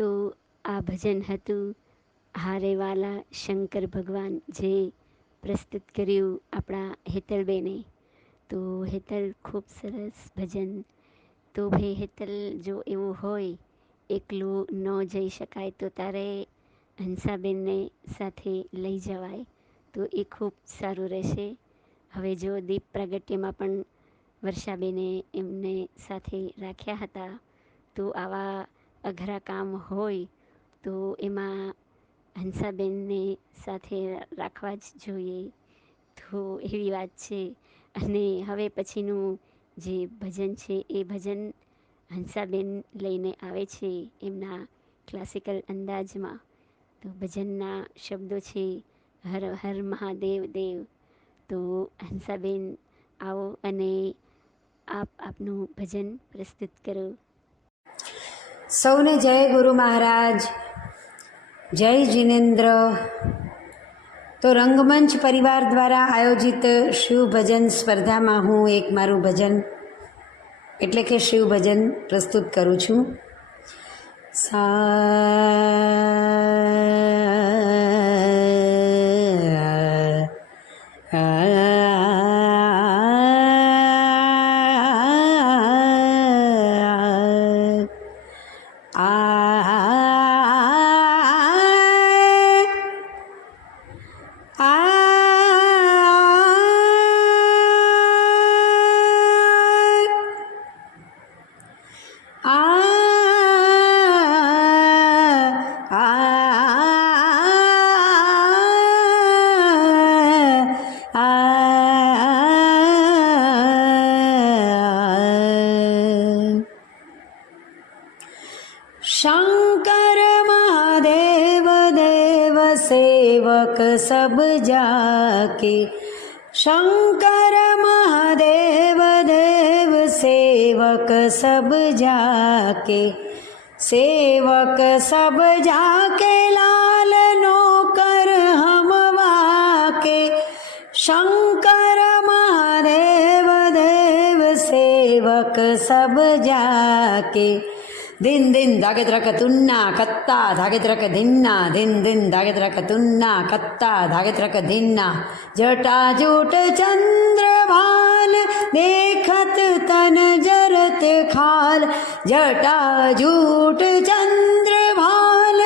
તો આ ભજન હતું હારેવાલા શંકર ભગવાન જે પ્રસ્તુત કર્યું આપણા હેતલબેને તો હેતલ ખૂબ સરસ ભજન તો ભાઈ હેતલ જો એવું હોય એકલું ન જઈ શકાય તો તારે હંસાબેનને સાથે લઈ જવાય તો એ ખૂબ સારું રહેશે હવે જો દીપ પ્રાગટ્યમાં પણ વર્ષાબેને એમને સાથે રાખ્યા હતા તો આવા અઘરા કામ હોય તો એમાં હંસાબેનને સાથે રાખવા જ જોઈએ તો એવી વાત છે અને હવે પછીનું જે ભજન છે એ ભજન હંસાબેન લઈને આવે છે એમના ક્લાસિકલ અંદાજમાં તો ભજનના શબ્દો છે હર હર મહાદેવ દેવ તો હંસાબેન આવો અને આપ આપનું ભજન પ્રસ્તુત કરો સૌને જય ગુરુ મહારાજ જય જિનેન્દ્ર તો રંગમંચ પરિવાર દ્વારા આયોજિત શિવ ભજન સ્પર્ધામાં હું એક મારું ભજન એટલે કે શિવ ભજન પ્રસ્તુત કરું છું સા Sean सेवक सब जाके शंकर महादेव देव सेवक सब जाके सेवक सब जाके लाल नोकर हम वाके शङ्कर महादेव देव सेवक सब जाके ದಿನ್ ದಿನ್ ಧಾಗೆದ್ರಕ ತುನ್ನ ಕತ್ತ ಧಾಗೆದ್ರಕ ದಿನ್ನ ದಿನ್ ದಿನ್ ಧಾಗೆದ್ರಕ ತುನ್ನ ಕತ್ತ ಧಾಗೆದ್ರಕ ದಿನ್ನ ಜಟಾಜೂಟ ಚಂದ್ರಭಾಲ देखत तन जरत खाल जटाजूट चंद्रभाल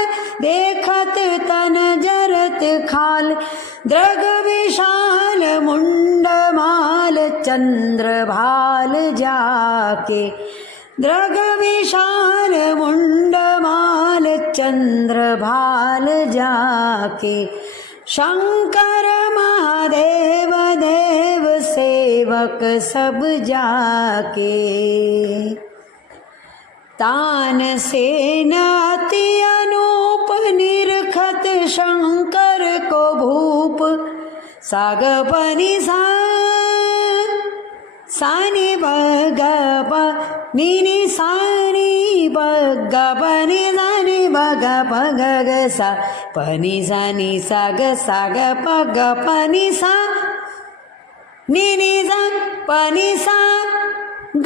देखत तन जरत खाल द्रग विशाल मुंडमाल चंद्रभाल जाके द्रगविशालमुण्डमालचन्द्रभाल जाके शङ्कर महादेव देव सेवक सब जाके तान अति अनूप निर्खत शङ्कर को भूप सागपनि सा ಸಾನಿ ಬಗಬ ನೀನಿ ಸಾನಿ ಬಗ ಪನಿ ಸಾನಿ ಬಗ ಪಗ ಗ ಸ ಪನಿ ಸಾನಿ ಸ ಗ ಸ ಗ ಪ ಗ ಪನಿ ಸ ನೀನಿ ಸ ಪನಿ ಸ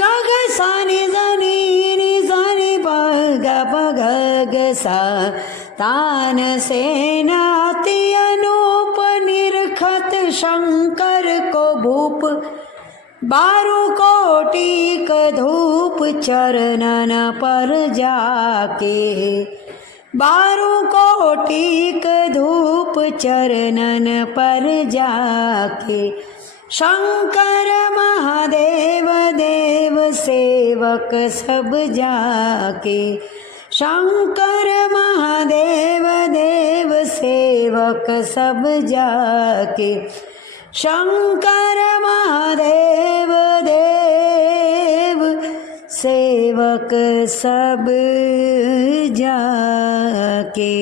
ಗ ಗ ಸಾನಿ ಸ ನೀನಿ ಸಾನಿ ಬಗ ಪಗ ಗ ಸ ತಾನ ಸೇನಾ बारू क धूप चरणन पर जाके बारू क धूप चरणन पर जाके शंकर महादेव देव सेवक सब जाके शंकर महादेव देव सेवक सब जाके શંકર મહાદેવ દેવ સેવક સબ જાકે